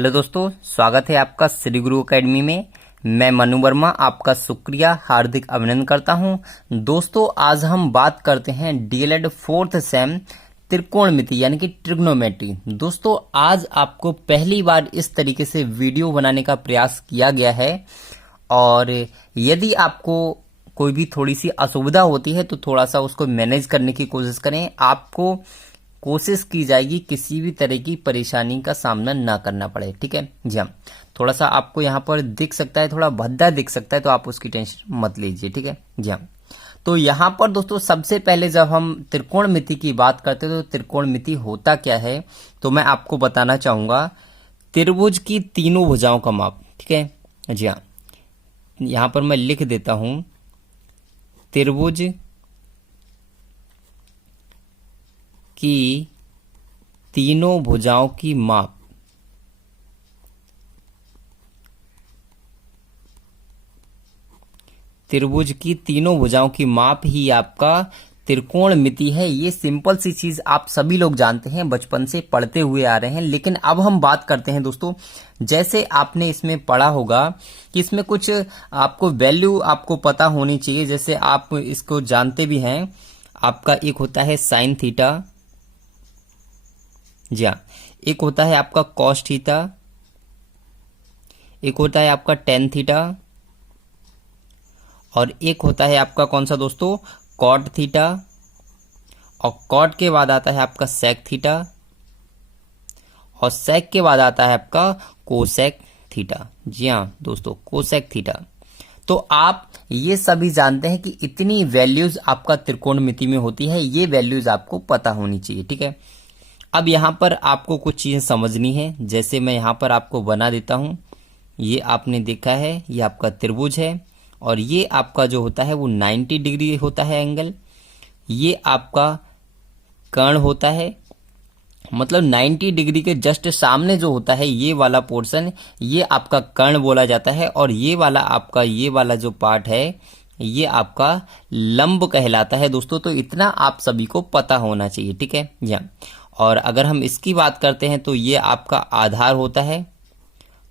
Hello दोस्तों, स्वागत है आपका श्री गुरु एकेडमी में। मैं मनु वर्मा आपका शुक्रिया हार्दिक अभिनंदन करता हूं। दोस्तों, आज हम बात करते हैं डीएलएड फोर्थ सेम त्रिकोणमिति यानी कि ट्रिग्नोमेट्री। दोस्तों, आज आपको पहली बार इस तरीके से वीडियो बनाने का प्रयास किया गया है और यदि आपको कोई भी थोड़ी सी असुविधा होती है तो थोड़ा सा उसको मैनेज करने की कोशिश करें। आपको कोशिश की जाएगी किसी भी तरह की परेशानी का सामना ना करना पड़े, ठीक है जी हाँ। थोड़ा सा आपको यहाँ पर दिख सकता है, थोड़ा भद्दा दिख सकता है, तो आप उसकी टेंशन मत लीजिए, ठीक है जी हाँ। तो यहाँ पर दोस्तों सबसे पहले जब हम त्रिकोणमिति की बात करते हैं तो त्रिकोणमिति होता क्या है, तो मैं आपको बताना चाहूंगा त्रिभुज की तीनों भुजाओं का माप, ठीक है जी हाँ। यहाँ पर मैं लिख देता हूं त्रिभुज की तीनों भुजाओं की माप। त्रिभुज की तीनों भुजाओं की माप ही आपका त्रिकोणमिति है। ये सिंपल सी चीज आप सभी लोग जानते हैं, बचपन से पढ़ते हुए आ रहे हैं। लेकिन अब हम बात करते हैं दोस्तों, जैसे आपने इसमें पढ़ा होगा कि इसमें कुछ आपको वैल्यू आपको पता होनी चाहिए। जैसे आप इसको जानते भी हैं, आपका एक होता है साइन थीटा, जी हाँ, एक होता है आपका कॉस थीटा, एक होता है आपका टेन थीटा और एक होता है आपका कौन सा दोस्तों, कॉट थीटा। और कॉट के बाद आता है आपका सेक थीटा और सेक के बाद आता है आपका कोसेक थीटा। जी हाँ दोस्तों, कोसेक थीटा। तो आप ये सभी जानते हैं कि इतनी वैल्यूज आपका त्रिकोणमिति में होती है, ये वैल्यूज आपको पता होनी चाहिए, ठीक है। अब यहाँ पर आपको कुछ चीजें समझनी है। जैसे मैं यहाँ पर आपको बना देता हूँ, ये आपने देखा है, ये आपका त्रिभुज है और ये आपका जो होता है वो 90 डिग्री होता है एंगल। ये आपका कर्ण होता है, मतलब 90 डिग्री के जस्ट सामने जो होता है ये वाला पोर्शन, ये आपका कर्ण बोला जाता है। और ये वाला आपका ये वाला जो पार्ट है ये आपका लंब कहलाता है दोस्तों। तो इतना आप सभी को पता होना चाहिए, ठीक है जी हाँ। और अगर हम इसकी बात करते हैं तो ये आपका आधार होता है।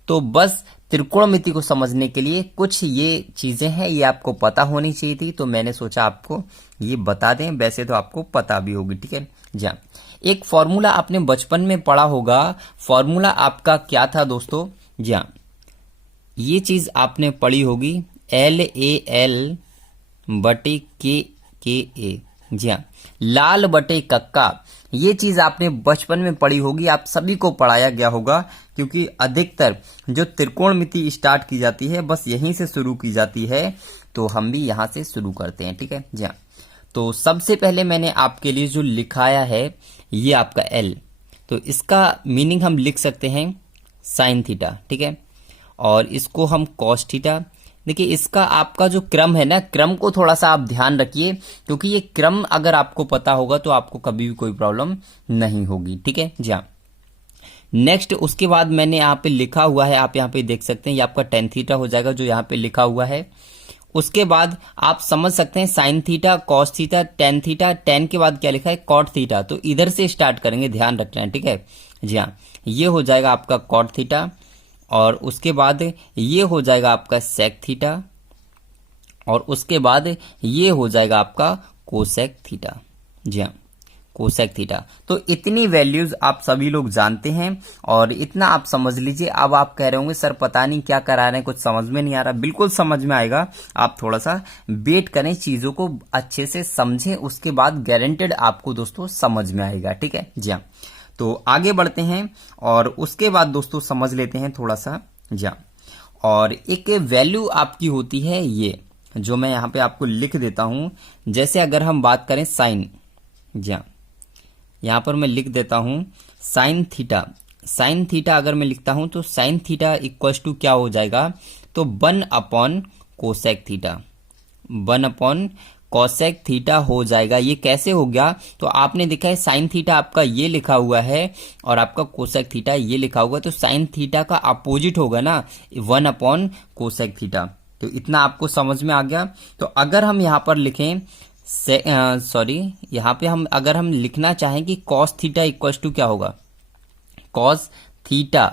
तो बस त्रिकोणमिति को समझने के लिए कुछ ये चीजें हैं, ये आपको पता होनी चाहिए थी, तो मैंने सोचा आपको ये बता दें। वैसे तो आपको पता भी होगी, ठीक है जी हाँ। एक फॉर्मूला आपने बचपन में पढ़ा होगा, फॉर्मूला आपका क्या था दोस्तों, जी हाँ, ये चीज आपने पढ़ी होगी, LAL बटे KA, जी हाँ, लाल बटे कक्का। ये चीज आपने बचपन में पढ़ी होगी, आप सभी को पढ़ाया गया होगा, क्योंकि अधिकतर जो त्रिकोणमिति स्टार्ट की जाती है बस यहीं से शुरू की जाती है। तो हम भी यहां से शुरू करते हैं, ठीक है जी हाँ। तो सबसे पहले मैंने आपके लिए जो लिखाया है ये आपका L, तो इसका मीनिंग हम लिख सकते हैं साइन थीटा, ठीक है। और इसको हम कॉस थीटा। देखिए इसका आपका जो क्रम है ना, क्रम को थोड़ा सा आप ध्यान रखिए, क्योंकि ये क्रम अगर आपको पता होगा तो आपको कभी भी कोई प्रॉब्लम नहीं होगी, ठीक है जी हाँ। नेक्स्ट उसके बाद मैंने यहाँ पे लिखा हुआ है, आप यहाँ पे देख सकते हैं, ये आपका टेन थीटा हो जाएगा जो यहाँ पे लिखा हुआ है। उसके बाद आप समझ सकते हैं sign theta, cos theta, tan theta, ten के बाद क्या लिखा है, कॉट थीटा। तो इधर से स्टार्ट करेंगे, ध्यान रखना है, ठीक है जी हाँ। ये हो जाएगा आपका कॉट थीटा और उसके बाद ये हो जाएगा आपका सेक थीटा और उसके बाद ये हो जाएगा आपका कोसेक थीटा, जी हाँ, कोसेक थीटा। तो इतनी वैल्यूज आप सभी लोग जानते हैं और इतना आप समझ लीजिए। अब आप कह रहे होंगे सर पता नहीं क्या करा रहे हैं, कुछ समझ में नहीं आ रहा। बिल्कुल समझ में आएगा, आप थोड़ा सा वेट करें, चीजों को अच्छे से समझें, उसके बाद गारंटेड आपको दोस्तों समझ में आएगा, ठीक है जी हाँ। तो आगे बढ़ते हैं और उसके बाद दोस्तों समझ लेते हैं थोड़ा सा जी हाँ। और एक वैल्यू आपकी होती है ये, जो मैं यहाँ पे आपको लिख देता हूं। जैसे अगर हम बात करें साइन, जी हाँ, यहाँ पर मैं लिख देता हूं साइन थीटा। साइन थीटा अगर मैं लिखता हूं तो साइन थीटा इक्वल टू क्या हो जाएगा, तो 1 कोसेक थीटा, 1 कोसेक थीटा हो जाएगा। ये कैसे हो गया, तो आपने देखा है साइन थीटा आपका ये लिखा हुआ है और आपका कोसेक थीटा ये लिखा हुआ है, तो साइन थीटा का अपोजिट होगा ना 1 कोसेक थीटा। तो इतना आपको समझ में आ गया। तो अगर हम यहाँ पर लिखें यहाँ पे हम अगर हम लिखना चाहें कि कॉस थीटा इक्वल टू क्या होगा, कॉस थीटा,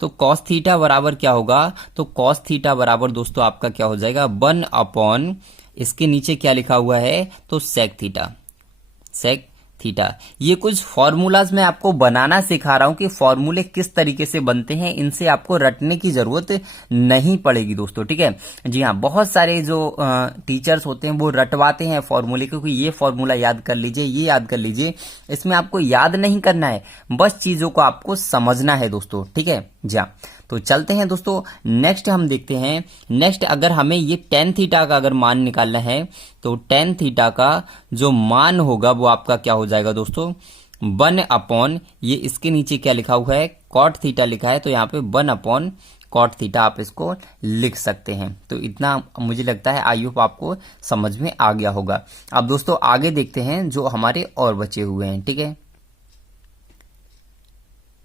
तो कॉस थीटा बराबर क्या होगा, तो कॉस थीटा बराबर दोस्तों आपका क्या हो जाएगा 1 अपॉन, इसके नीचे क्या लिखा हुआ है, तो सेक थीटा, सेक थीटा। ये कुछ फॉर्मूलाज मैं आपको बनाना सिखा रहा हूं कि फॉर्मूले किस तरीके से बनते हैं, इनसे आपको रटने की जरूरत नहीं पड़ेगी दोस्तों, ठीक है। जी हाँ, बहुत सारे जो टीचर्स होते हैं वो रटवाते हैं फॉर्मूले, क्योंकि ये फॉर्मूला याद कर लीजिए, ये याद कर लीजिए, इसमें आपको याद नहीं करना है, बस चीजों को आपको समझना है दोस्तों, ठीक है। जी हाँ, तो चलते हैं दोस्तों, नेक्स्ट हम देखते हैं। नेक्स्ट अगर हमें ये टेन थीटा का अगर मान निकालना है, तो टेन थीटा का जो मान होगा वो आपका क्या हो जाएगा दोस्तों 1 अपॉन, ये इसके नीचे क्या लिखा हुआ है, कॉट थीटा लिखा है, तो यहाँ पे 1 अपॉन कॉट थीटा आप इसको लिख सकते हैं। तो इतना मुझे लगता है आई होप आपको समझ में आ गया होगा। अब दोस्तों आगे देखते हैं जो हमारे और बचे हुए हैं, ठीक है।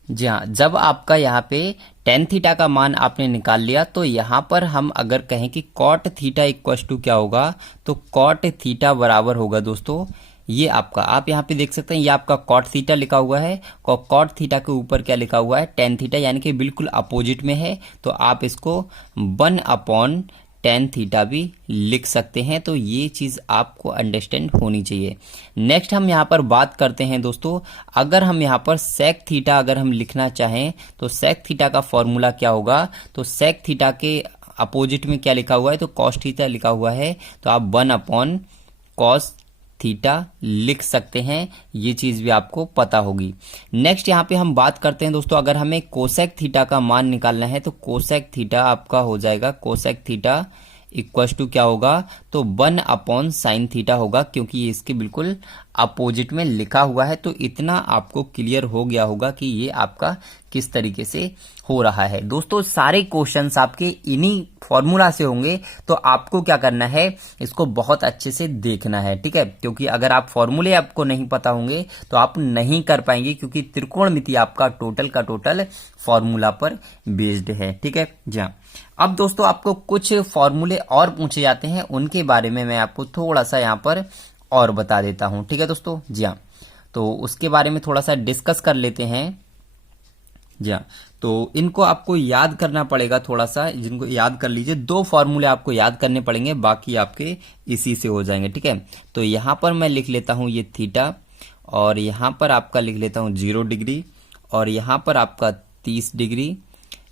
जी हाँ, जब आपका यहाँ पे टेन थीटा का मान आपने निकाल लिया, तो यहाँ पर हम अगर कहें कि कॉट थीटा इक्वस टू क्या होगा, तो कॉट थीटा बराबर होगा दोस्तों, ये आपका आप यहाँ पे देख सकते हैं, ये आपका कॉट थीटा लिखा हुआ है, कॉट थीटा के ऊपर क्या लिखा हुआ है, टेन थीटा, यानी कि बिल्कुल अपोजिट में है, तो आप इसको 1 अपॉन टेन थीटा भी लिख सकते हैं। तो ये चीज आपको अंडरस्टैंड होनी चाहिए। नेक्स्ट हम यहाँ पर बात करते हैं दोस्तों, अगर हम यहाँ पर सेक थीटा अगर हम लिखना चाहें, तो सेक थीटा का फॉर्मूला क्या होगा, तो सेक थीटा के अपोजिट में क्या लिखा हुआ है, तो कॉस थीटा लिखा हुआ है, तो आप 1 अपॉन कॉस थीटा लिख सकते हैं, ये चीज भी आपको पता होगी। नेक्स्ट यहाँ पे हम बात करते हैं दोस्तों, अगर हमें कोसेक थीटा का मान निकालना है, तो कोसेक थीटा आपका हो जाएगा, कोसेक थीटा इक्वस टू क्या होगा, तो 1 अपॉन साइन थीटा होगा, क्योंकि ये इसके बिल्कुल अपोजिट में लिखा हुआ है। तो इतना आपको क्लियर हो गया होगा कि ये आपका किस तरीके से हो रहा है। दोस्तों सारे क्वेश्चंस आपके इन्हीं फॉर्मूला से होंगे, तो आपको क्या करना है, इसको बहुत अच्छे से देखना है, ठीक है, क्योंकि अगर आप फॉर्मूले आपको नहीं पता होंगे तो आप नहीं कर पाएंगे, क्योंकि त्रिकोणमिति आपका टोटल का टोटल फॉर्मूला पर बेस्ड है, ठीक है। जी हाँ, अब दोस्तों आपको कुछ फॉर्मूले और पूछे जाते हैं, उनके बारे में मैं आपको थोड़ा सा यहाँ पर और बता देता हूं, ठीक है दोस्तों। जी हाँ, तो उसके बारे में थोड़ा सा डिस्कस कर लेते हैं। जी हाँ, तो इनको आपको याद करना पड़ेगा थोड़ा सा, जिनको याद कर लीजिए, 2 फॉर्मूले आपको याद करने पड़ेंगे, बाकी आपके इसी से हो जाएंगे, ठीक है। तो यहाँ पर मैं लिख लेता हूँ ये थीटा, और यहाँ पर आपका लिख लेता हूँ 0 डिग्री, और यहाँ पर आपका 30 डिग्री,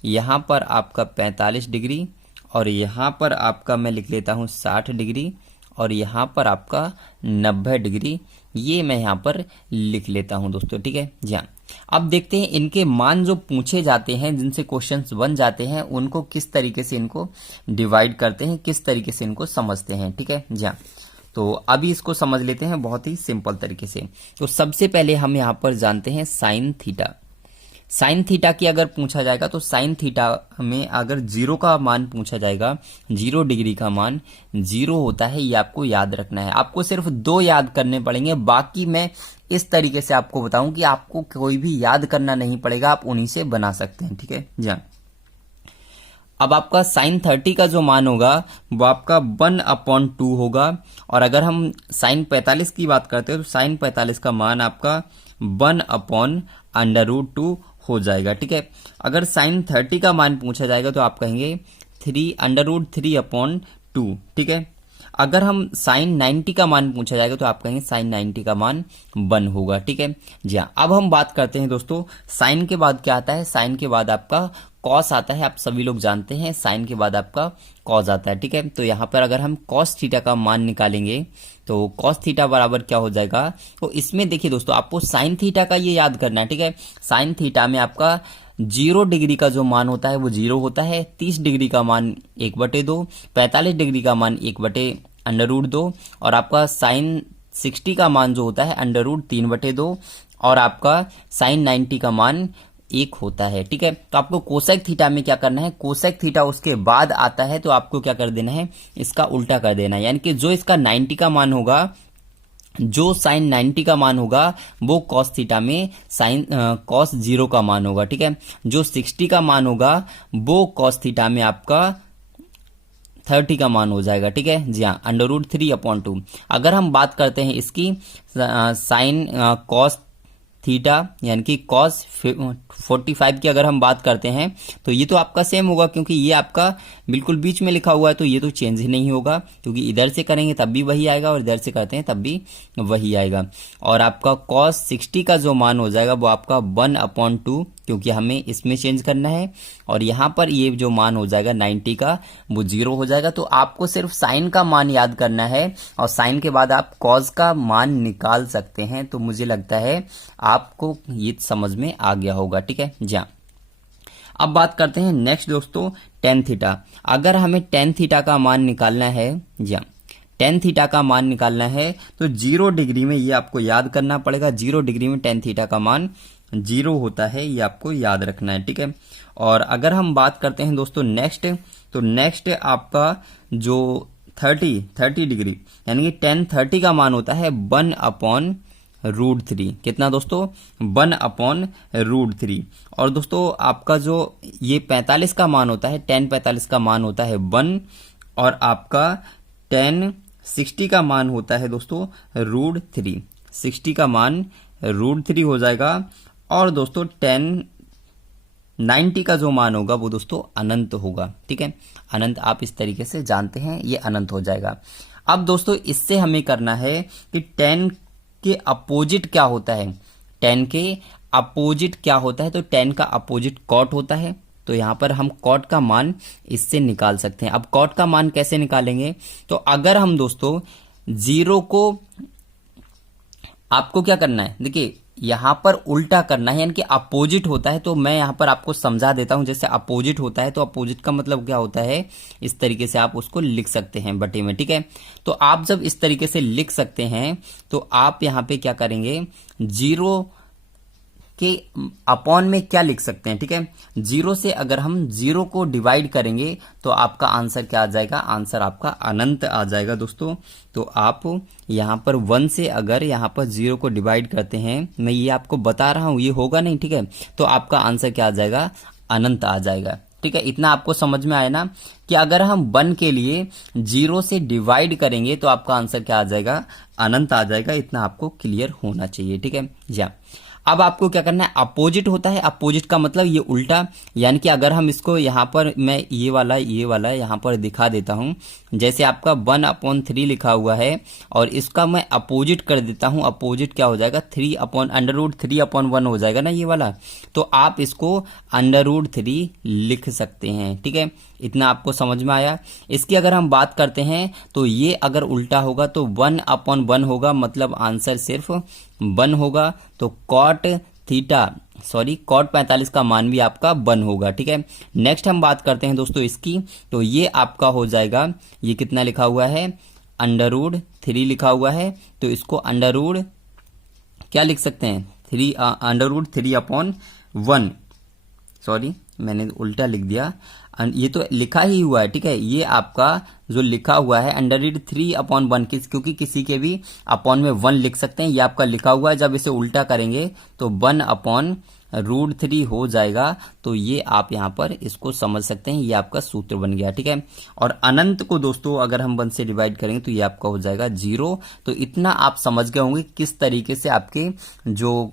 यहाँ पर आपका 45 डिग्री, और यहाँ पर आपका मैं लिख लेता हूँ 60 डिग्री, और यहाँ पर आपका 90 डिग्री, ये मैं यहाँ पर लिख लेता हूँ दोस्तों, ठीक है। जी हाँ, अब देखते हैं इनके मान जो पूछे जाते हैं, जिनसे क्वेश्चंस बन जाते हैं, उनको किस तरीके से इनको डिवाइड करते हैं, किस तरीके से इनको समझते हैं, ठीक है। जी हाँ, तो अभी इसको समझ लेते हैं बहुत ही सिंपल तरीके से। तो सबसे पहले हम यहाँ पर जानते हैं साइन थीटा। साइन थीटा की अगर पूछा जाएगा, तो साइन थीटा में अगर 0 का मान पूछा जाएगा, 0 डिग्री का मान 0 होता है, ये आपको याद रखना है। आपको सिर्फ 2 याद करने पड़ेंगे, बाकी मैं इस तरीके से आपको बताऊं कि आपको कोई भी याद करना नहीं पड़ेगा, आप उन्हीं से बना सकते हैं, ठीक है। जी हाँ, अब आपका साइन 30 का जो मान होगा वो आपका 1 अपॉन 2 होगा, और अगर हम साइन 45 की बात करते हैं, तो साइन 45 का मान आपका 1 अपॉन √2 हो जाएगा, ठीक है। अगर साइन 30 का मान पूछा जाएगा, तो आप कहेंगे 3 अपॉन 2, ठीक है। अगर हम साइन 90 का मान पूछा जाएगा, तो आप कहेंगे साइन 90 का मान 1 होगा, ठीक है। जी हाँ, अब हम बात करते हैं दोस्तों, साइन के बाद क्या आता है, साइन के बाद आपका कॉस आता है, आप सभी लोग जानते हैं, साइन के बाद आपका कॉस आता है, ठीक है। तो यहाँ पर अगर हम कॉस थीटा का मान निकालेंगे, तो कॉस थीटा बराबर क्या हो जाएगा, तो इसमें देखिए दोस्तों, आपको साइन थीटा का ये याद करना है, ठीक है। साइन थीटा में आपका 0 डिग्री का जो मान होता है वो 0 होता है, 30 डिग्री का मान 1/2, 45 डिग्री का मान 1/√2, और आपका साइन 60 का मान जो होता है √3/2, और आपका साइन 90 का मान 1 होता है, ठीक है। तो आपको कोसेक थीटा में क्या करना है, कोसेक थीटा उसके बाद आता है, तो आपको क्या कर देना है, इसका उल्टा कर देना है, यानी कि जो इसका 90 का मान होगा, जो साइन 90 का मान होगा, वो कॉस थीटा में साइन कॉस 0 का मान होगा, ठीक है। जो 60 का मान होगा, वो कॉस थीटा में आपका 30 का मान हो जाएगा, ठीक है। जी हाँ, √3/2। अगर हम बात करते हैं इसकी साइन कॉस थीटा यानी कि कॉस 45 की अगर हम बात करते हैं तो ये तो आपका सेम होगा, क्योंकि ये आपका बिल्कुल बीच में लिखा हुआ है, तो ये तो चेंज ही नहीं होगा, क्योंकि इधर से करेंगे तब भी वही आएगा और इधर से करते हैं तब भी वही आएगा। और आपका कॉस 60 का जो मान हो जाएगा वो आपका 1/2, क्योंकि हमें इसमें चेंज करना है, और यहाँ पर ये जो मान हो जाएगा 90 का वो 0 हो जाएगा। तो आपको सिर्फ साइन का मान याद करना है और साइन के बाद आप कॉस का मान निकाल सकते हैं। तो मुझे लगता है आपको ये समझ में आ गया होगा, ठीक है जी हाँ। अब बात करते हैं नेक्स्ट दोस्तों टेन थीटा। अगर हमें टेन थीटा का मान निकालना है जी हाँ, टेन थीटा का मान निकालना है तो 0 डिग्री में ये आपको याद करना पड़ेगा। 0 डिग्री में टेन थीटा का मान 0 होता है, ये आपको याद रखना है, ठीक है। और अगर हम बात करते हैं दोस्तों नेक्स्ट, तो नेक्स्ट आपका जो 30 डिग्री यानी कि टेन 30 का मान होता है 1/√3। कितना दोस्तों? 1/√3। और दोस्तों आपका जो ये 45 का मान होता है, टेन 45 का मान होता है 1, और आपका टेन 60 का मान होता है दोस्तों √3। 60 का मान √3 हो जाएगा। और दोस्तों 90 का जो मान होगा वो दोस्तों अनंत होगा, ठीक है। अनंत आप इस तरीके से जानते हैं, ये अनंत हो जाएगा। अब दोस्तों इससे हमें करना है कि 10 के अपोजिट क्या होता है। 10 के अपोजिट क्या होता है? तो 10 का अपोजिट कॉट होता है। तो यहां पर हम कॉट का मान इससे निकाल सकते हैं। अब कॉट का मान कैसे निकालेंगे? तो अगर हम दोस्तों 0 को, आपको क्या करना है, देखिए यहां पर उल्टा करना है, यानी कि अपोजिट होता है। तो मैं यहां पर आपको समझा देता हूं। जैसे अपोजिट होता है तो अपोजिट का मतलब क्या होता है, इस तरीके से आप उसको लिख सकते हैं बटे में, ठीक है। तो आप जब इस तरीके से लिख सकते हैं तो आप यहां पे क्या करेंगे, 0 के अपॉन में क्या लिख सकते हैं, ठीक है। 0 से अगर हम 0 को डिवाइड करेंगे तो आपका आंसर क्या आ जाएगा? आंसर आपका अनंत आ जाएगा दोस्तों। तो आप यहां पर 1 से अगर यहां पर 0 को डिवाइड करते हैं, मैं ये आपको बता रहा हूं, ये होगा नहीं, ठीक है। तो आपका आंसर क्या आ जाएगा? अनंत आ जाएगा, ठीक है। इतना आपको समझ में आया ना कि अगर हम 1 के लिए 0 से डिवाइड करेंगे तो आपका आंसर क्या आ जाएगा? अनंत आ जाएगा। इतना आपको क्लियर होना चाहिए, ठीक है। या अब आपको क्या करना है, अपोजिट होता है। अपोजिट का मतलब ये उल्टा, यानी कि अगर हम इसको यहां पर, मैं ये वाला यहां पर दिखा देता हूं। जैसे आपका 1/3 लिखा हुआ है और इसका मैं अपोजिट कर देता हूं। अपोजिट क्या हो जाएगा? 3/√3/1 हो जाएगा ना ये वाला। तो आप इसको √3 लिख सकते हैं, ठीक है। इतना आपको समझ में आया। इसकी अगर हम बात करते हैं तो ये अगर उल्टा होगा तो 1/1 होगा, मतलब आंसर सिर्फ 1 होगा। तो कॉट 45 का मान भी आपका 1 होगा, ठीक है। नेक्स्ट हम बात करते हैं दोस्तों इसकी, तो ये आपका हो जाएगा, ये कितना लिखा हुआ है? √3 लिखा हुआ है। तो इसको अंडर क्या लिख सकते हैं? √3/1। सॉरी, मैंने उल्टा लिख दिया, ये तो लिखा ही हुआ है, ठीक है। ये आपका जो लिखा हुआ है √3/1, क्योंकि किसी के भी अपॉन में 1 लिख सकते हैं, ये आपका लिखा हुआ है। जब इसे उल्टा करेंगे तो 1/√3 हो जाएगा। तो ये आप यहां पर इसको समझ सकते हैं, ये आपका सूत्र बन गया, ठीक है। और अनंत को दोस्तों अगर हम 1 से डिवाइड करेंगे तो ये आपका हो जाएगा 0। तो इतना आप समझ गए होंगे किस तरीके से आपके जो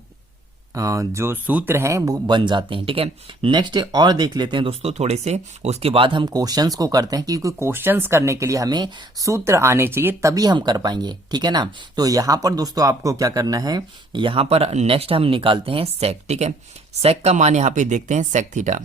सूत्र हैं वो बन जाते हैं, ठीक है। नेक्स्ट और देख लेते हैं दोस्तों थोड़े से, उसके बाद हम क्वेश्चंस को करते हैं, क्योंकि क्वेश्चंस करने के लिए हमें सूत्र आने चाहिए तभी हम कर पाएंगे, ठीक है ना। तो यहां पर दोस्तों आपको क्या करना है, यहां पर नेक्स्ट हम निकालते हैं सेक, ठीक है। सेक का मान यहां पे देखते हैं, सेक थीटा।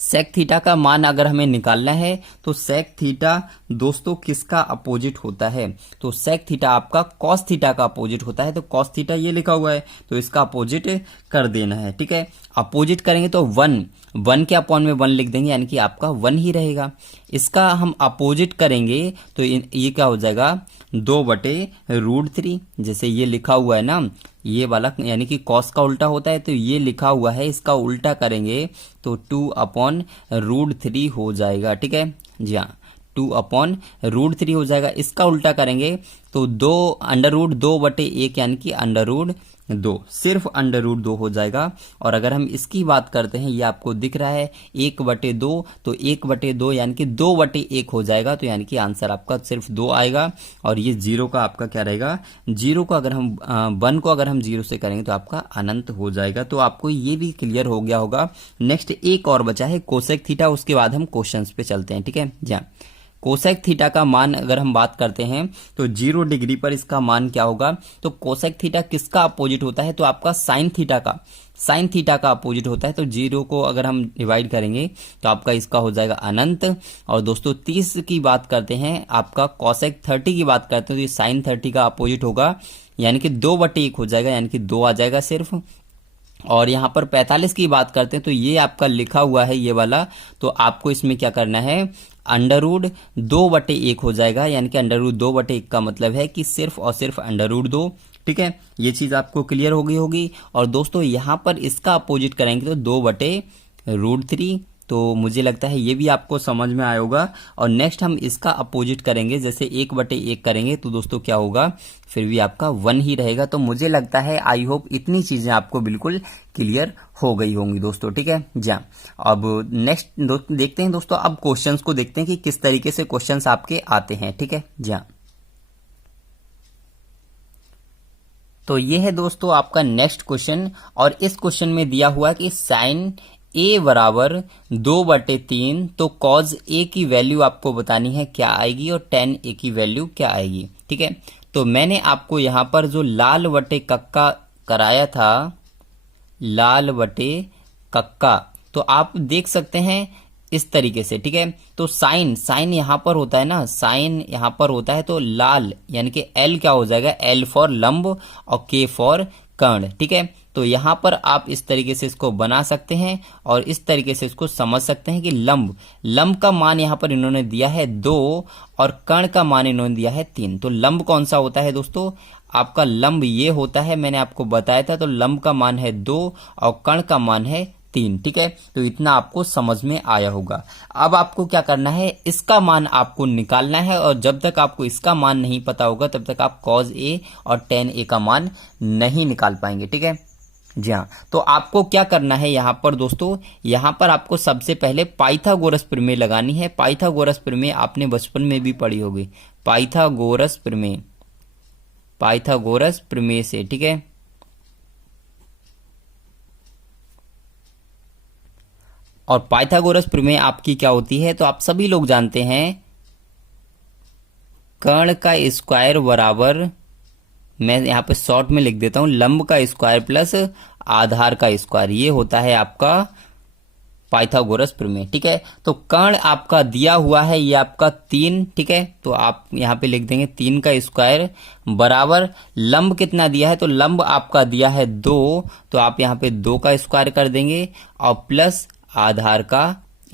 सेक थीटा का मान अगर हमें निकालना है तो सेक थीटा दोस्तों किसका अपोजिट होता है? तो सेक थीटा आपका कॉस थीटा का अपोजिट होता है। तो कॉस थीटा ये लिखा हुआ है तो इसका अपोजिट कर देना है, ठीक है। अपोजिट करेंगे तो 1 के अपॉन में 1 लिख देंगे, यानी कि आपका 1 ही रहेगा। इसका हम अपोजिट करेंगे तो ये क्या हो जाएगा? 2/√3। जैसे ये लिखा हुआ है ना, ये वाला यानी कि कॉस का उल्टा होता है, तो ये लिखा हुआ है, इसका उल्टा करेंगे तो 2/√3 हो जाएगा, ठीक है जी हाँ। 2/√3 हो जाएगा। इसका उल्टा करेंगे तो 2√2/1 यानी कि √2 2, सिर्फ अंडर रूट 2 हो जाएगा। और अगर हम इसकी बात करते हैं, ये आपको दिख रहा है 1/2, तो 1/2 यानी कि 2/1 हो जाएगा। तो यानी कि आंसर आपका सिर्फ 2 आएगा। और ये 0 का आपका क्या रहेगा, 0 को अगर हम 1 को अगर हम 0 से करेंगे तो आपका अनंत हो जाएगा। तो आपको ये भी क्लियर हो गया होगा। नेक्स्ट एक और बचा है कोसेक थीटा, उसके बाद हम क्वेश्चंस पे चलते हैं। ठीक है जी, कोसेक थीटा का मान अगर हम बात करते हैं तो 0 डिग्री पर इसका मान क्या होगा। तो कोसेक थीटा किसका अपोजिट होता है, तो आपका साइन थीटा का अपोजिट होता है। तो 0 को अगर हम डिवाइड करेंगे तो आपका इसका हो जाएगा अनंत। और दोस्तों 30 की बात करते हैं, आपका कोसेक 30 की बात करते हैं तो ये साइन 30 का अपोजिट होगा, यानी कि 2/1 हो जाएगा, यानी कि 2 आ जाएगा सिर्फ। और यहाँ पर 45 की बात करते हैं तो ये आपका लिखा हुआ है ये वाला, तो आपको इसमें क्या करना है, अंडर रूट 2/1 हो जाएगा, यानी कि अंडर रूट 2/1 का मतलब है कि सिर्फ और सिर्फ अंडर रूट 2। ठीक है, ये चीज आपको क्लियर हो गई होगी। और दोस्तों यहाँ पर इसका अपोजिट करेंगे तो 2/√3, तो मुझे लगता है ये भी आपको समझ में आया होगा। और नेक्स्ट हम इसका अपोजिट करेंगे, जैसे 1/1 करेंगे तो दोस्तों क्या होगा, फिर भी आपका 1 ही रहेगा। तो मुझे लगता है आई होप इतनी चीजें आपको बिल्कुल क्लियर हो गई होंगी दोस्तों। ठीक है जी, अब नेक्स्ट देखते हैं दोस्तों, अब क्वेश्चंस को देखते हैं कि किस तरीके से क्वेश्चंस आपके आते हैं। ठीक है जी, तो ये है दोस्तों आपका नेक्स्ट क्वेश्चन। और इस क्वेश्चन में दिया हुआ है कि साइन a बराबर 2/3, तो कॉज a की वैल्यू आपको बतानी है क्या आएगी और tan a की वैल्यू क्या आएगी। ठीक है, तो मैंने आपको यहां पर जो लाल बटे कक्का कराया था, लाल बटे कक्का, तो आप देख सकते हैं इस तरीके से। ठीक है, तो साइन यहां पर होता है ना, साइन यहां पर होता है तो लाल यानी कि L क्या हो जाएगा, L फॉर लंब और K फॉर कर्ण। ठीक है, तो यहां पर आप इस तरीके से इसको बना सकते हैं और इस तरीके से इसको समझ सकते हैं कि लंब का मान यहां पर इन्होंने दिया है 2 और कर्ण का मान इन्होंने दिया है 3। तो लंब कौन सा होता है दोस्तों, आपका लंब ये होता है, मैंने आपको बताया था। तो लंब का मान है 2 और कर्ण का मान है 3। ठीक है, तो इतना आपको समझ में आया होगा। अब आपको क्या करना है, इसका मान आपको निकालना है। और जब तक आपको इसका मान नहीं पता होगा तब तक आप कॉज a और tan a का मान नहीं निकाल पाएंगे। ठीक है जी हाँ, तो आपको क्या करना है यहाँ पर दोस्तों, यहाँ पर आपको सबसे पहले पाइथागोरस प्रमेय लगानी है। पाइथागोरस प्रमेय आपने बचपन में भी पढ़ी होगी, पाइथागोरस प्रमेय से। ठीक है, और पाइथागोरस प्रमेय आपकी क्या होती है, तो आप सभी लोग जानते हैं कर्ण का स्क्वायर बराबर, मैं यहाँ पे शॉर्ट में लिख देता हूं, लंब का स्क्वायर प्लस आधार का स्क्वायर, ये होता है आपका पाइथागोरस प्रमेय। ठीक है, तो कर्ण आपका दिया हुआ है ये आपका 3। ठीक है, तो आप यहाँ पे लिख देंगे 3 का स्क्वायर बराबर लंब कितना दिया है, तो लंब आपका दिया है 2, तो आप यहाँ पे 2 का स्क्वायर कर देंगे और प्लस आधार का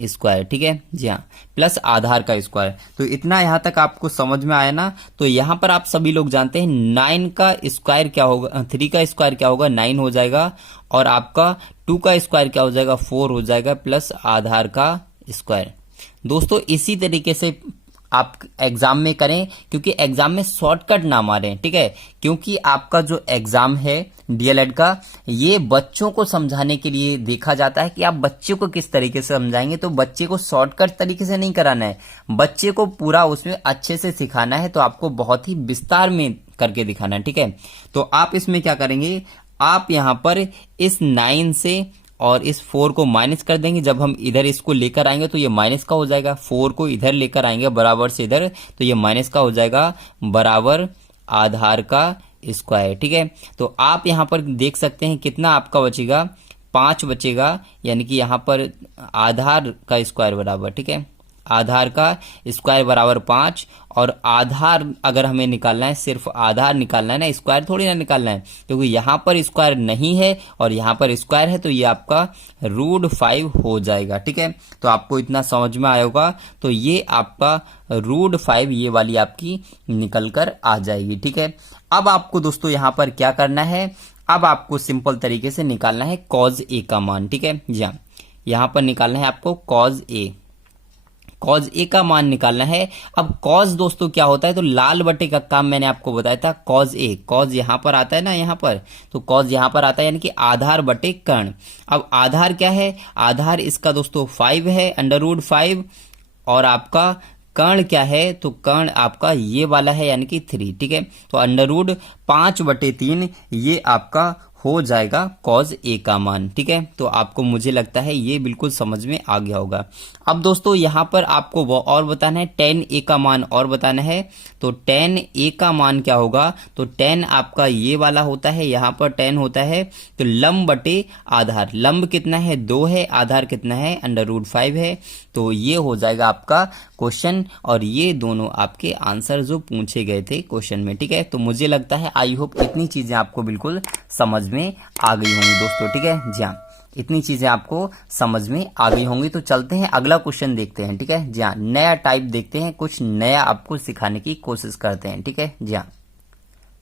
स्क्वायर। ठीक है जी हाँ, प्लस आधार का स्क्वायर। तो इतना यहां तक आपको समझ में आया ना। तो यहां पर आप सभी लोग जानते हैं 9 का स्क्वायर क्या होगा, 3 का स्क्वायर क्या होगा, 9 हो जाएगा। और आपका 2 का स्क्वायर क्या हो जाएगा, 4 हो जाएगा, प्लस आधार का स्क्वायर। दोस्तों इसी तरीके से आप एग्जाम में करें, क्योंकि एग्जाम में शॉर्टकट ना मारें। ठीक है, क्योंकि आपका जो एग्जाम है डीएलएड का, ये बच्चों को समझाने के लिए देखा जाता है कि आप बच्चे को किस तरीके से समझाएंगे। तो बच्चे को शॉर्टकट तरीके से नहीं कराना है, बच्चे को पूरा उसमें अच्छे से सिखाना है। तो आपको बहुत ही विस्तार में करके दिखाना है। ठीक है, तो आप इसमें क्या करेंगे, आप यहां पर इस 9 से और इस 4 को माइनस कर देंगे। जब हम इधर इसको लेकर आएंगे तो ये माइनस का हो जाएगा, 4 को इधर लेकर आएंगे बराबर से इधर, तो ये माइनस का हो जाएगा बराबर आधार का स्क्वायर। ठीक है, तो आप यहां पर देख सकते हैं कितना आपका बचेगा, 5 बचेगा, यानी कि यहां पर आधार का स्क्वायर बराबर, ठीक है, आधार का स्क्वायर बराबर 5। और आधार अगर हमें निकालना है, सिर्फ आधार निकालना है ना, स्क्वायर थोड़ी ना निकालना है, क्योंकि यहाँ पर स्क्वायर नहीं है और यहाँ पर स्क्वायर है, तो ये आपका √5 हो जाएगा। ठीक है, तो आपको इतना समझ में आया होगा। तो ये आपका √5 ये वाली आपकी निकल कर आ जाएगी। ठीक है, अब आपको दोस्तों यहाँ पर क्या करना है, अब आपको सिंपल तरीके से निकालना है कॉज ए का मान। ठीक है जी हाँ, यहाँ पर निकालना है आपको कॉज ए। कॉज ए का मान निकालना है। अब कॉज दोस्तों क्या होता है, तो लाल बटे का काम मैंने आपको बताया था, कॉज ए, कॉज यहां पर आता है ना, यहां पर, तो कॉज यहां पर आता है, यानी कि आधार बटे कर्ण। अब आधार क्या है, आधार इसका दोस्तों 5 है, √5, और आपका कर्ण क्या है, तो कर्ण आपका ये वाला है, यानी कि 3, ठीक है। तो √5/3 ये आपका हो जाएगा कॉज ए का मान, ठीक है। तो आपको, मुझे लगता है ये बिल्कुल समझ में आ गया होगा। अब दोस्तों यहाँ पर आपको वो और बताना है, tan ए का मान और बताना है। तो tan ए का मान क्या होगा, तो tan आपका ये वाला होता है, यहाँ पर tan होता है, तो लंब बटे आधार, लंब कितना है 2 है, आधार कितना है √5 है। तो ये हो जाएगा आपका क्वेश्चन, और ये दोनों आपके आंसर जो पूछे गए थे क्वेश्चन में, ठीक है। तो मुझे लगता है, आई होप इतनी चीजें आपको बिल्कुल समझ में आ गई होंगी दोस्तों, ठीक है। जी हाँ, इतनी चीजें आपको समझ में आ गई होंगी। तो चलते हैं अगला क्वेश्चन देखते हैं, ठीक है। जी हाँ, नया टाइप देखते हैं, कुछ नया आपको सिखाने की कोशिश करते हैं, ठीक है। जी हाँ,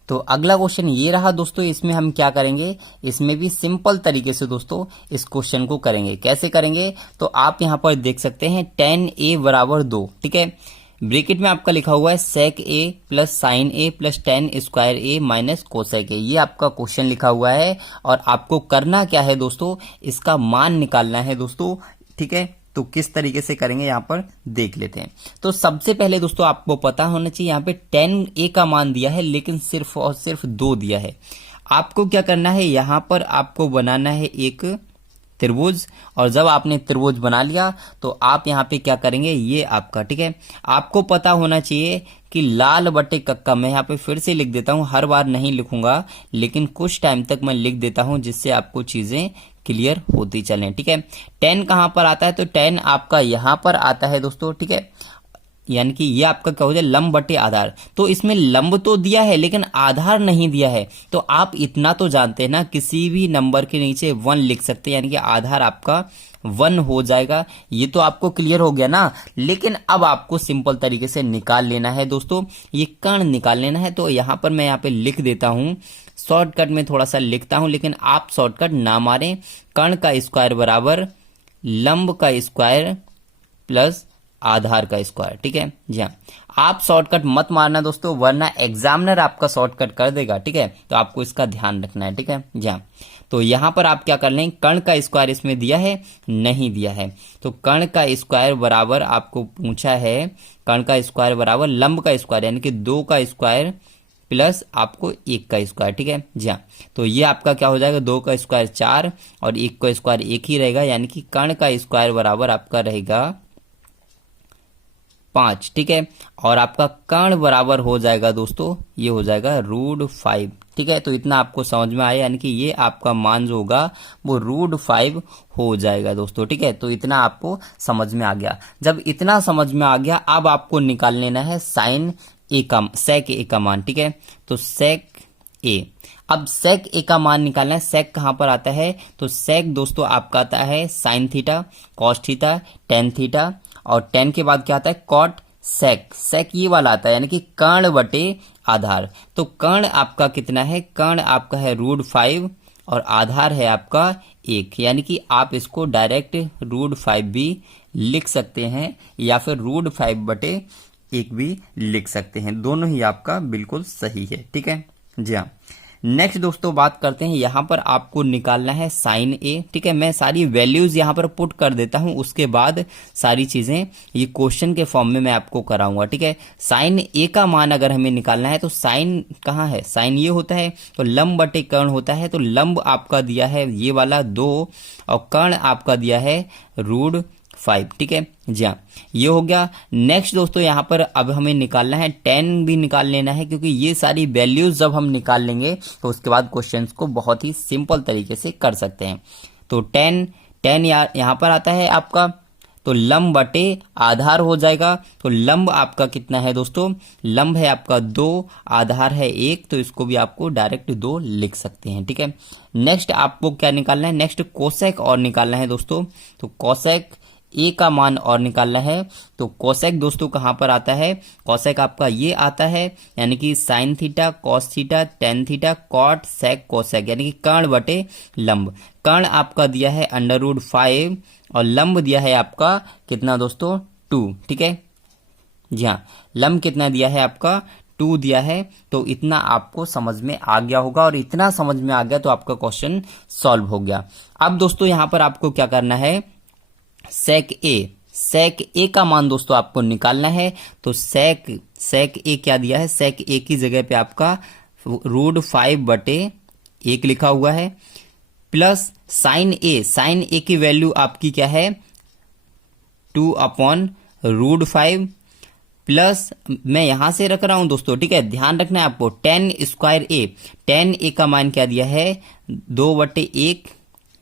तो अगला क्वेश्चन ये रहा दोस्तों। इसमें हम क्या करेंगे, इसमें भी सिंपल तरीके से दोस्तों इस क्वेश्चन को करेंगे। कैसे करेंगे, तो आप यहां पर देख सकते हैं tan a = 2, ठीक है। ब्रैकेट में आपका लिखा हुआ है sec a plus sin a plus tan square a minus cosec a, ये आपका क्वेश्चन लिखा हुआ है। और आपको करना क्या है दोस्तों, इसका मान निकालना है दोस्तों, ठीक है। तो किस तरीके से करेंगे यहाँ पर देख लेते हैं। तो सबसे पहले दोस्तों आपको पता होना चाहिए, यहाँ पे tan a का मान दिया है, लेकिन सिर्फ और सिर्फ 2 दिया है। आपको क्या करना है, यहाँ पर आपको बनाना है एक त्रिभुज, और जब आपने त्रिभुज बना लिया तो आप यहाँ पे क्या करेंगे, ये आपका, ठीक है। आपको पता होना चाहिए कि लाल बटे कक्का, मैं यहाँ पे फिर से लिख देता हूँ, हर बार नहीं लिखूंगा, लेकिन कुछ टाइम तक मैं लिख देता हूँ, जिससे आपको चीजें क्लियर होती चलें, ठीक है। tan कहाँ पर आता है, तो tan आपका यहाँ पर आता है दोस्तों, ठीक है। यानी कि ये आपका क्या हो जाए, लंब बटे आधार। तो इसमें लंब तो दिया है, लेकिन आधार नहीं दिया है। तो आप इतना तो जानते हैं ना, किसी भी नंबर के नीचे 1 लिख सकते हैं, यानी कि आधार आपका 1 हो जाएगा। ये तो आपको क्लियर हो गया ना। लेकिन अब आपको सिंपल तरीके से निकाल लेना है दोस्तों, ये कर्ण निकाल लेना है। तो यहाँ पर मैं यहाँ पे लिख देता हूँ, शॉर्टकट में थोड़ा सा लिखता हूं, लेकिन आप शॉर्टकट ना मारें। कर्ण का स्क्वायर बराबर लंब का स्क्वायर प्लस आधार का स्क्वायर, ठीक है। जी हाँ, आप शॉर्टकट मत मारना दोस्तों, वरना एग्जामिनर आपका शॉर्टकट कर देगा, ठीक है। तो आपको इसका ध्यान रखना है, ठीक है। जी हाँ, तो यहां पर आप क्या कर लें, कर्ण का स्क्वायर इसमें दिया है, नहीं दिया है। तो कर्ण का स्क्वायर बराबर आपको पूछा है, कर्ण का स्क्वायर बराबर लंब का स्क्वायर, यानी कि 2 का स्क्वायर प्लस आपको 1 का स्क्वायर, ठीक है। जी हाँ, तो ये आपका क्या हो जाएगा, 2 का स्क्वायर 4 और 1 का स्क्वायर 1 ही रहेगा, यानी कि कर्ण का स्क्वायर बराबर आपका रहेगा 5, ठीक है। और आपका कर्ण बराबर हो जाएगा दोस्तों, ये हो जाएगा √5, ठीक है। तो इतना आपको समझ में आया, यानी कि ये आपका मान जो होगा वो √5 हो जाएगा दोस्तों, ठीक है। तो इतना आपको समझ में आ गया। जब इतना समझ में आ गया, अब आपको निकाल लेना है साइन ए का, सेक ए का मान, ठीक है। तो सेक ए, अब सेक ए का मान निकालना है। सेक कहां पर आता है, तो सेक दोस्तों आपका आता है sign theta, cos theta, tan theta, और टेन के बाद क्या आता है, कॉट सेक। सेक ये वाला आता है, यानी कि कर्ण बटे आधार। तो कर्ण आपका कितना है, कर्ण आपका है √5 और आधार है आपका 1, यानी कि आप इसको डायरेक्ट √5 भी लिख सकते हैं, या फिर √5/1 भी लिख सकते हैं। दोनों ही आपका बिल्कुल सही है, ठीक है। जी हाँ, नेक्स्ट दोस्तों बात करते हैं, यहां पर आपको निकालना है साइन ए, ठीक है। मैं सारी वैल्यूज यहां पर पुट कर देता हूं, उसके बाद सारी चीजें ये क्वेश्चन के फॉर्म में मैं आपको कराऊंगा, ठीक है। साइन ए का मान अगर हमें निकालना है, तो साइन कहां है, साइन ये होता है, तो लंब बटे कर्ण होता है। तो लंब आपका दिया है ये वाला 2 और कर्ण आपका दिया है √5, ठीक है। जी हाँ, ये हो गया। नेक्स्ट दोस्तों यहाँ पर अब हमें निकालना है tan भी निकाल लेना है, क्योंकि ये सारी वैल्यूज जब हम निकाल लेंगे तो उसके बाद क्वेश्चंस को बहुत ही सिंपल तरीके से कर सकते हैं। तो tan यहाँ पर आता है आपका, तो लंब बटे आधार हो जाएगा। तो लंब आपका कितना है दोस्तों, लंब है आपका 2, आधार है 1, तो इसको भी आपको डायरेक्ट 2 लिख सकते हैं, ठीक है। नेक्स्ट आपको क्या निकालना है, नेक्स्ट कोसेक और निकालना है दोस्तों। तो कोसेक ए का मान और निकालना है। तो कोसेक दोस्तों कहां पर आता है, कोसेक आपका ये आता है, यानी कि sin theta, cos theta, tan theta, cot sec cosec, यानी कि कर्ण बटे लंब। कर्ण आपका दिया है √5 और लंब दिया है आपका कितना दोस्तों, 2, ठीक है। जी हाँ, लम कितना दिया है आपका 2 दिया है। तो इतना आपको समझ में आ गया होगा, और इतना समझ में आ गया तो आपका क्वेश्चन सॉल्व हो गया। अब दोस्तों यहां पर आपको क्या करना है, सेक ए का मान दोस्तों आपको निकालना है। तो सेक ए क्या दिया है, सेक ए की जगह पे आपका √5/1 लिखा हुआ है, प्लस साइन ए की वैल्यू आपकी क्या है 2/√5, प्लस मैं यहां से रख रहा हूं दोस्तों, ठीक है, ध्यान रखना है आपको। tan स्क्वायर ए का मान क्या दिया है 2/1,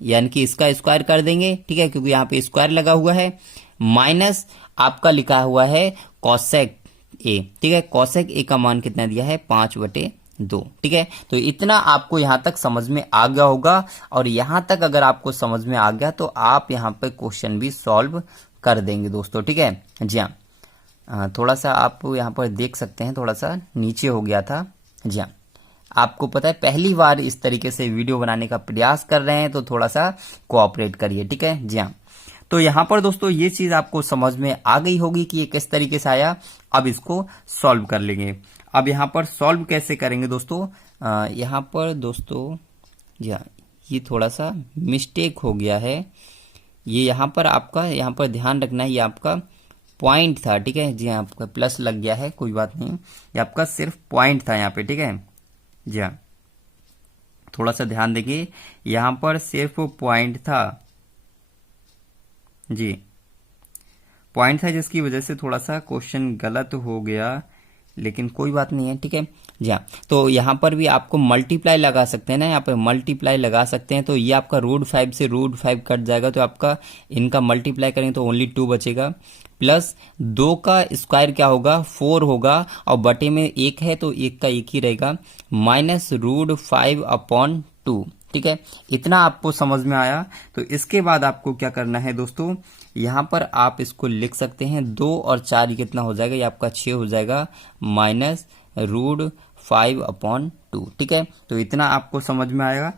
यानी कि इसका स्क्वायर कर देंगे, ठीक है, क्योंकि यहाँ पे स्क्वायर लगा हुआ है, माइनस आपका लिखा हुआ है कॉसेक ए, ठीक है। कॉसेक ए का मान कितना दिया है 5/2, ठीक है। तो इतना आपको यहां तक समझ में आ गया होगा, और यहां तक अगर आपको समझ में आ गया तो आप यहां पे क्वेश्चन भी सॉल्व कर देंगे दोस्तों, ठीक है। जी हाँ, थोड़ा सा आप यहां पर देख सकते हैं, थोड़ा सा नीचे हो गया था। जी हाँ, आपको पता है पहली बार इस तरीके से वीडियो बनाने का प्रयास कर रहे हैं, तो थोड़ा सा कोऑपरेट करिए, ठीक है। जी हाँ, तो यहां पर दोस्तों ये चीज आपको समझ में आ गई होगी कि ये किस तरीके से आया। अब इसको सॉल्व कर लेंगे। अब यहां पर सॉल्व कैसे करेंगे दोस्तों, यहां पर दोस्तों जी हाँ, ये थोड़ा सा मिस्टेक हो गया है। ये यहां पर आपका, यहां पर ध्यान रखना है, ये आपका पॉइंट था, ठीक है। जी हाँ, आपका प्लस लग गया है, कोई बात नहीं, ये आपका सिर्फ पॉइंट था यहाँ पे, ठीक है। जी हाँ, थोड़ा सा ध्यान देंगे, यहां पर सिर्फ पॉइंट था, जी पॉइंट था, जिसकी वजह से थोड़ा सा क्वेश्चन गलत हो गया, लेकिन कोई बात नहीं है, ठीक है। जी हाँ, तो यहाँ पर भी आपको मल्टीप्लाई लगा सकते हैं ना, यहाँ पे मल्टीप्लाई लगा सकते हैं। तो ये आपका √5 से √5 कट जाएगा, तो आपका इनका मल्टीप्लाई करेंगे तो ओनली 2 बचेगा, प्लस 2 का स्क्वायर क्या होगा 4 होगा, और बटे में 1 है तो 1 का 1 ही रहेगा, माइनस √5/2, ठीक है। इतना आपको समझ में आया। तो इसके बाद आपको क्या करना है दोस्तों, यहां पर आप इसको लिख सकते हैं 2 और 4 कितना हो जाएगा, ये आपका 6 हो जाएगा, माइनस √5/2, ठीक है। तो इतना आपको समझ में आएगा।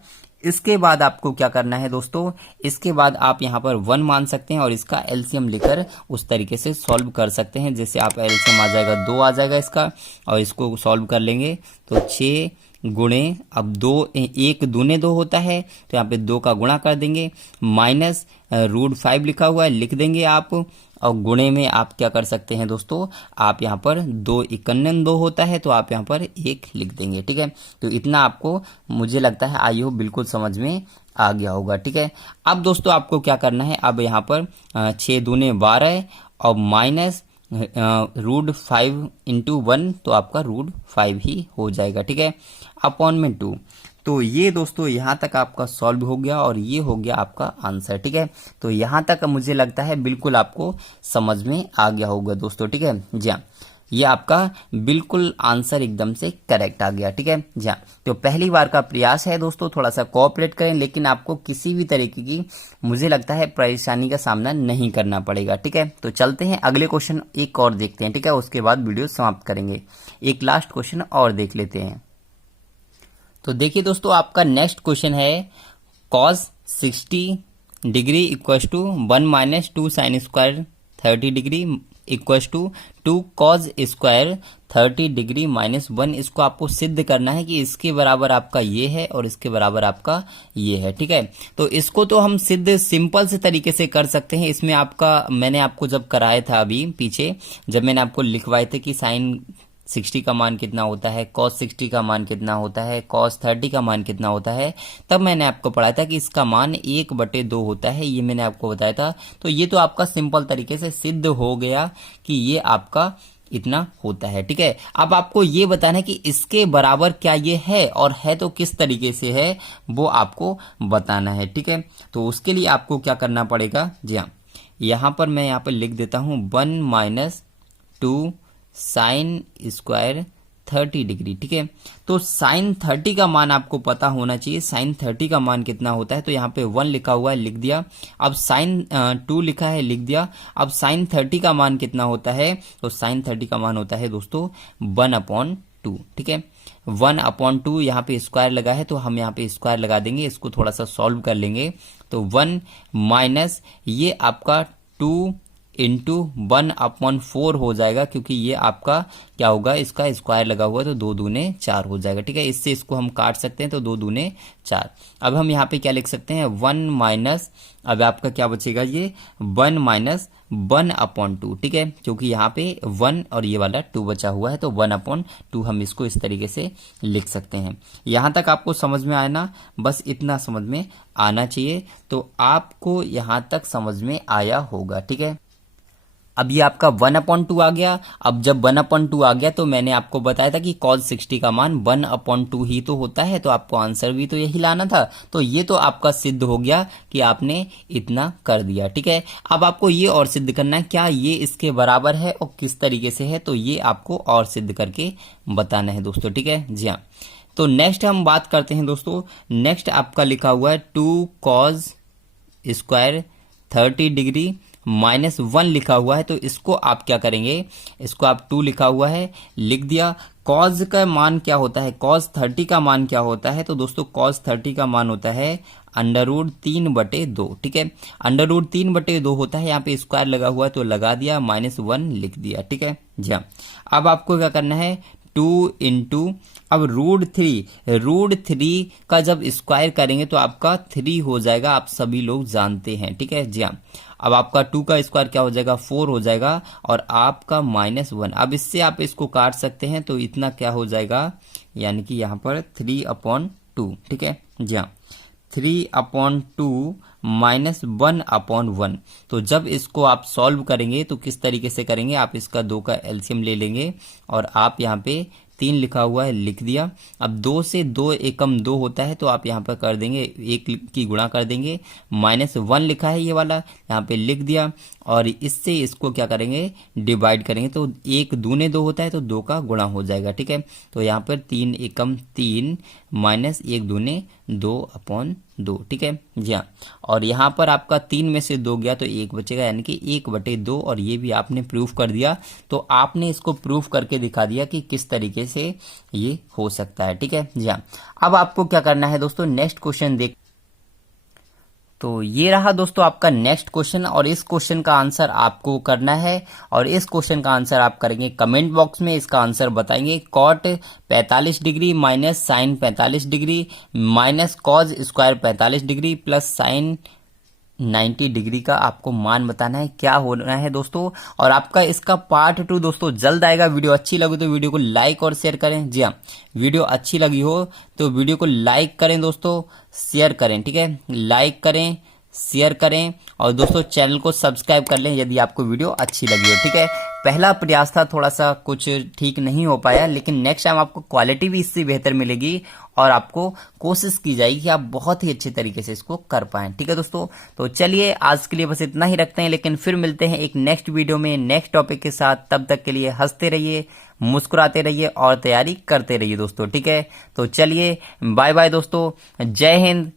इसके बाद आपको क्या करना है दोस्तों, इसके बाद आप यहां पर 1 मान सकते हैं और इसका एलसीएम लेकर उस तरीके से सॉल्व कर सकते हैं। जैसे आप एलसीएम आ जाएगा 2 आ जाएगा इसका, और इसको सॉल्व कर लेंगे तो 6 गुणे, अब 2 1 दूने 2 होता है, तो यहाँ पे 2 का गुणा कर देंगे, माइनस √5 लिखा हुआ है लिख देंगे आप, और गुणे में आप क्या कर सकते हैं दोस्तों, आप यहाँ पर 2 51 2 होता है, तो आप यहाँ पर 1 लिख देंगे, ठीक है। तो इतना आपको मुझे लगता है आई होप बिल्कुल समझ में आ गया होगा, ठीक है। अब दोस्तों आपको क्या करना है, अब यहाँ पर 6 दूने 12 और माइनस √5 × 1, तो आपका √5 ही हो जाएगा, ठीक है, अपॉन में 2। तो ये दोस्तों यहां तक आपका सॉल्व हो गया, और ये हो गया आपका आंसर, ठीक है। तो यहां तक मुझे लगता है बिल्कुल आपको समझ में आ गया होगा दोस्तों, ठीक है। जी हाँ, ये आपका बिल्कुल आंसर एकदम से करेक्ट आ गया, ठीक है। जी हाँ, तो पहली बार का प्रयास है दोस्तों, थोड़ा सा कोऑपरेट करें, लेकिन आपको किसी भी तरीके की मुझे लगता है परेशानी का सामना नहीं करना पड़ेगा, ठीक है। तो चलते हैं अगले क्वेश्चन एक और देखते हैं, ठीक है, उसके बाद वीडियो समाप्त करेंगे। एक लास्ट क्वेश्चन और देख लेते हैं। तो देखिए दोस्तों, आपका नेक्स्ट क्वेश्चन है cos 60 degree equal to 1 - 2 sin square 30 degree equal to 2 cos square 30 degree -1। इसको आपको सिद्ध करना है कि इसके बराबर आपका ये है और इसके बराबर आपका ये है, ठीक है। तो इसको तो हम सिद्ध सिंपल से तरीके से कर सकते हैं। इसमें आपका मैंने आपको जब कराया था अभी पीछे, जब मैंने आपको लिखवाए थे कि sin 60 का मान कितना होता है, cos 60 का मान कितना होता है, cos 30 का मान कितना होता है, तब मैंने आपको पढ़ाया था कि इसका मान 1/2 होता है, ये मैंने आपको बताया था। तो ये तो आपका सिंपल तरीके से सिद्ध हो गया कि ये आपका इतना होता है, ठीक है। अब आपको ये बताना है कि इसके बराबर क्या ये है, और है तो किस तरीके से है वो आपको बताना है, ठीक है। तो उसके लिए आपको क्या करना पड़ेगा, जी हाँ, यहां पर मैं यहाँ पर लिख देता हूं 1 - 2 sin स्क्वायर 30 डिग्री, ठीक है। तो sin 30 का मान आपको पता होना चाहिए, sin 30 का मान कितना होता है। तो यहाँ पे 1 लिखा हुआ है लिख दिया, अब sin 2 लिखा है लिख दिया। अब sin 30 का मान कितना होता है, तो sin 30 का मान होता है दोस्तों 1/2, ठीक है। 1/2 यहाँ पे स्क्वायर लगा है, तो हम यहाँ पे स्क्वायर लगा देंगे, इसको थोड़ा सा सॉल्व कर लेंगे। तो 1 माइनस ये आपका 2 इंटू 1/4 हो जाएगा, क्योंकि ये आपका क्या होगा, इसका स्क्वायर लगा हुआ तो 2 दूने 4 हो जाएगा। ठीक है, इससे इसको हम काट सकते हैं तो 2 दूने 4। अब हम यहाँ पे क्या लिख सकते हैं, 1 माइनस, अब आपका क्या बचेगा, ये 1 माइनस 1/2। ठीक है, क्योंकि यहाँ पे 1 और ये वाला 2 बचा हुआ है तो 1/2 हम इसको इस तरीके से लिख सकते हैं। यहाँ तक आपको समझ में आया ना, बस इतना समझ में आना चाहिए, तो आपको यहाँ तक समझ में आया होगा। ठीक है, अब ये आपका 1/2 आ गया। अब जब 1/2 आ गया तो मैंने आपको बताया था कि cos 60 का मान 1/2 ही तो होता है, तो आपको आंसर भी तो यही लाना था। तो ये तो आपका सिद्ध हो गया कि आपने इतना कर दिया। ठीक है, अब आपको ये और सिद्ध करना है, क्या ये इसके बराबर है और किस तरीके से है, तो ये आपको और सिद्ध करके बताना है दोस्तों। ठीक है जी हाँ, तो नेक्स्ट हम बात करते हैं दोस्तों। नेक्स्ट आपका लिखा हुआ है 2 cos स्क्वायर 30 डिग्री -1 लिखा हुआ है, तो इसको आप क्या करेंगे, इसको आप 2 लिखा हुआ है लिख दिया। cos का मान क्या होता है, cos 30 का मान क्या होता है, तो दोस्तों cos 30 का मान होता है √3/2। ठीक है, √3/2 होता है, यहाँ पे स्क्वायर लगा हुआ है तो लगा दिया, -1 लिख दिया। ठीक है जी हाँ, अब आपको क्या करना है, 2 इंटू, अब √3 का जब स्क्वायर करेंगे तो आपका 3 हो जाएगा, आप सभी लोग जानते हैं। ठीक है जी हाँ, अब आपका 2 का स्क्वायर क्या हो जाएगा, 4 हो जाएगा, और आपका -1, अब इससे आप इसको काट सकते हैं तो इतना क्या हो जाएगा, यानी कि यहाँ पर 3/2। ठीक है जी हाँ, 3/2 -1/1। तो जब इसको आप सॉल्व करेंगे तो किस तरीके से करेंगे, आप इसका 2 का एलसीएम ले लेंगे और आप यहाँ पे 3 लिखा हुआ है लिख दिया। अब 2 से 2 एकम 2 होता है तो आप यहाँ पर कर देंगे, 1 की गुणा कर देंगे, -1 लिखा है ये वाला, यहाँ पे लिख दिया, और इससे इसको क्या करेंगे, डिवाइड करेंगे, तो 1 दूने 2 होता है तो 2 का गुणा हो जाएगा। ठीक है, तो यहाँ पर 3 एकम 3 -1 दूने 2/2। ठीक है जी हाँ, और यहाँ पर आपका 3 में से 2 गया तो 1 बचेगा, यानी कि 1/2, और ये भी आपने प्रूफ कर दिया। तो आपने इसको प्रूफ करके दिखा दिया कि किस तरीके से ये हो सकता है। ठीक है जी हाँ, अब आपको क्या करना है दोस्तों, नेक्स्ट क्वेश्चन देख, तो ये रहा दोस्तों आपका नेक्स्ट क्वेश्चन, और इस क्वेश्चन का आंसर आपको करना है, और इस क्वेश्चन का आंसर आप करेंगे कमेंट बॉक्स में, इसका आंसर बताएंगे cot 45 degree minus sin 45 degree minus cos square 45 degree plus sin 90 degree का आपको मान बताना है, क्या होना है दोस्तों। और आपका इसका पार्ट 2 दोस्तों जल्द आएगा। वीडियो अच्छी लगी तो वीडियो को लाइक और शेयर करें। जी हाँ, वीडियो अच्छी लगी हो तो वीडियो को लाइक करें दोस्तों, शेयर करें। ठीक है, लाइक करें, शेयर करें, और दोस्तों चैनल को सब्सक्राइब कर लें यदि आपको वीडियो अच्छी लगी हो। ठीक है, पहला प्रयास था, थोड़ा सा कुछ ठीक नहीं हो पाया, लेकिन नेक्स्ट टाइम आपको क्वालिटी भी इससे बेहतर मिलेगी, और आपको कोशिश की जाएगी कि आप बहुत ही अच्छे तरीके से इसको कर पाएं। ठीक है दोस्तों, तो चलिए आज के लिए बस इतना ही रखते हैं, लेकिन फिर मिलते हैं एक नेक्स्ट वीडियो में नेक्स्ट टॉपिक के साथ। तब तक के लिए हंसते रहिए, मुस्कुराते रहिए और तैयारी करते रहिए दोस्तों। ठीक है, तो चलिए बाय बाय दोस्तों, जय हिंद,